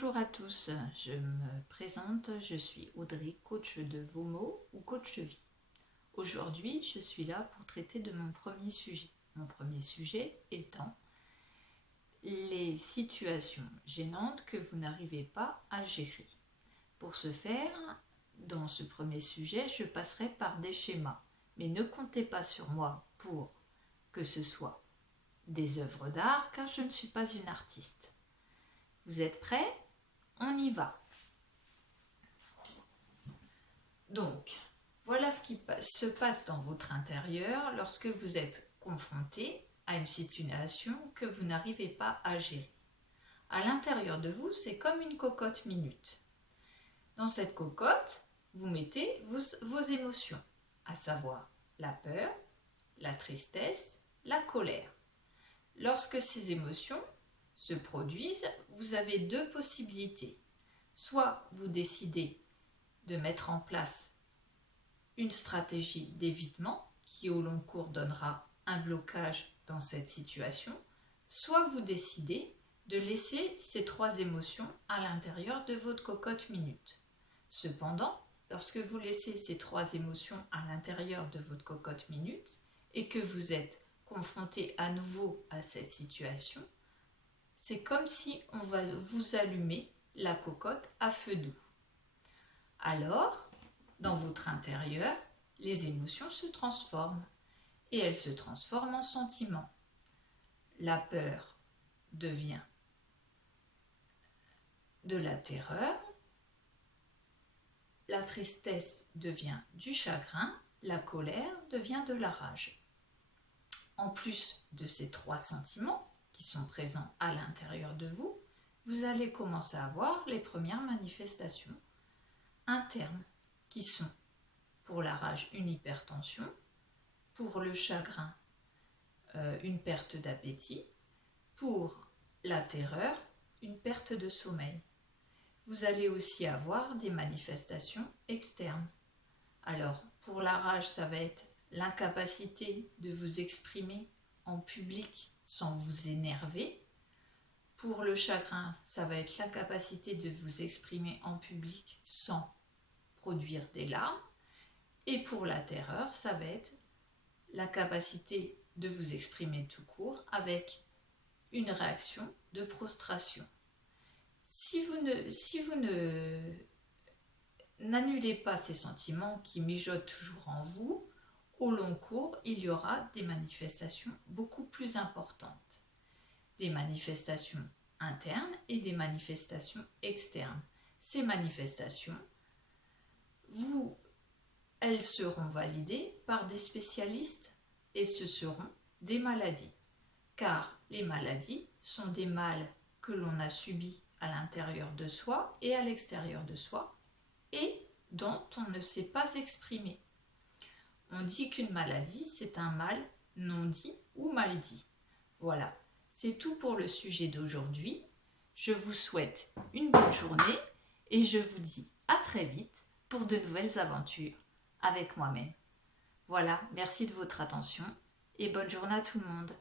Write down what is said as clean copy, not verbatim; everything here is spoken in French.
Bonjour à tous, je me présente, je suis Audrey, coach de Vomo ou coach de vie. Aujourd'hui, je suis là pour traiter de mon premier sujet. Mon premier sujet étant les situations gênantes que vous n'arrivez pas à gérer. Pour ce faire, dans ce premier sujet, je passerai par des schémas. Mais ne comptez pas sur moi pour que ce soit des œuvres d'art, car je ne suis pas une artiste. Vous êtes prêts? On y va. Donc, voilà ce qui se passe dans votre intérieur lorsque vous êtes confronté à une situation que vous n'arrivez pas à gérer. À l'intérieur de vous, c'est comme une cocotte minute. Dans cette cocotte, vous mettez vos émotions, à savoir la peur, la tristesse, la colère. Lorsque ces émotions se produisent, vous avez deux possibilités. Soit vous décidez de mettre en place une stratégie d'évitement qui au long cours donnera un blocage dans cette situation, soit vous décidez de laisser ces trois émotions à l'intérieur de votre cocotte minute. Cependant, lorsque vous laissez ces trois émotions à l'intérieur de votre cocotte minute et que vous êtes confronté à nouveau à cette situation, c'est comme si on va vous allumer la cocotte à feu doux. Alors, dans votre intérieur, les émotions se transforment et elles se transforment en sentiments. La peur devient de la terreur, la tristesse devient du chagrin, la colère devient de la rage. En plus de ces trois sentiments qui sont présents à l'intérieur de vous, vous allez commencer à voir les premières manifestations internes qui sont pour la rage une hypertension, pour le chagrin une perte d'appétit, pour la terreur une perte de sommeil. Vous allez aussi avoir des manifestations externes. Alors pour la rage, ça va être l'incapacité de vous exprimer en public sans vous énerver. Pour le chagrin, ça va être l'incapacité de vous exprimer en public sans produire des larmes. Et pour la terreur, ça va être la capacité de vous exprimer tout court avec une réaction de prostration. Si vous n'annulez pas ces sentiments qui mijotent toujours en vous, au long cours, il y aura des manifestations beaucoup plus importantes. Des manifestations internes et des manifestations externes. Ces manifestations, elles seront validées par des spécialistes et ce seront des maladies. Car les maladies sont des mâles que l'on a subis à l'intérieur de soi et à l'extérieur de soi et dont on ne sait pas exprimer. On dit qu'une maladie, c'est un mal non dit ou mal dit. Voilà, c'est tout pour le sujet d'aujourd'hui. Je vous souhaite une bonne journée et je vous dis à très vite pour de nouvelles aventures avec moi-même. Voilà, merci de votre attention et bonne journée à tout le monde.